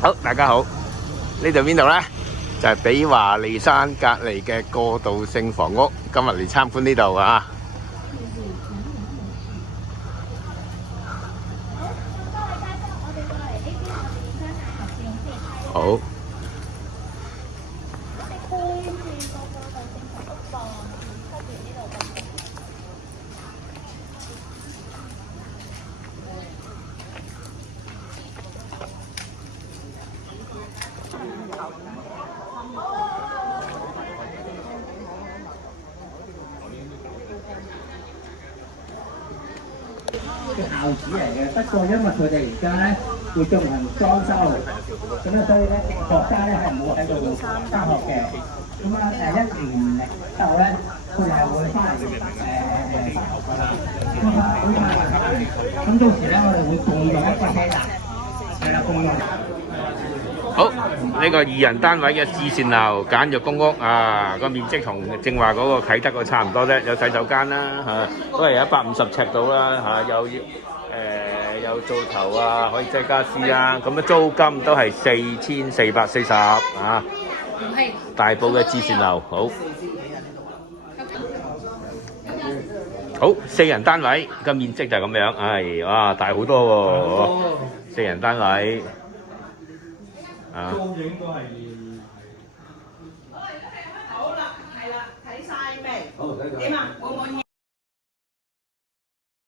好，大家好，呢度邊度呢？就係比華利山隔離嘅過渡性房屋，今日嚟參觀呢度啊！好。校址嚟嘅，不過因為佢哋而家咧會進行裝修，咁咧所以咧學生咧係唔會喺度返學嘅。咁啊1年後咧，佢哋係會翻嚟返學㗎啦。咁到時咧，我哋會共用一個車站，係啦，共用。好，呢個2人單位嘅至善樓簡約公屋啊，個面積同正話嗰個啟德個差唔多啫，有洗手間啦嚇，都係150尺度啦嚇，有灶頭啊，可以擠家私啊，咁嘅租金都係4440啊。大埔嘅至善樓，好4人單位個面積就係咁樣，唉，哇，大好多喎，4人單位。啊！光影都係。好啦，係啦，睇晒未？好，睇睇。點啊？滿唔滿意？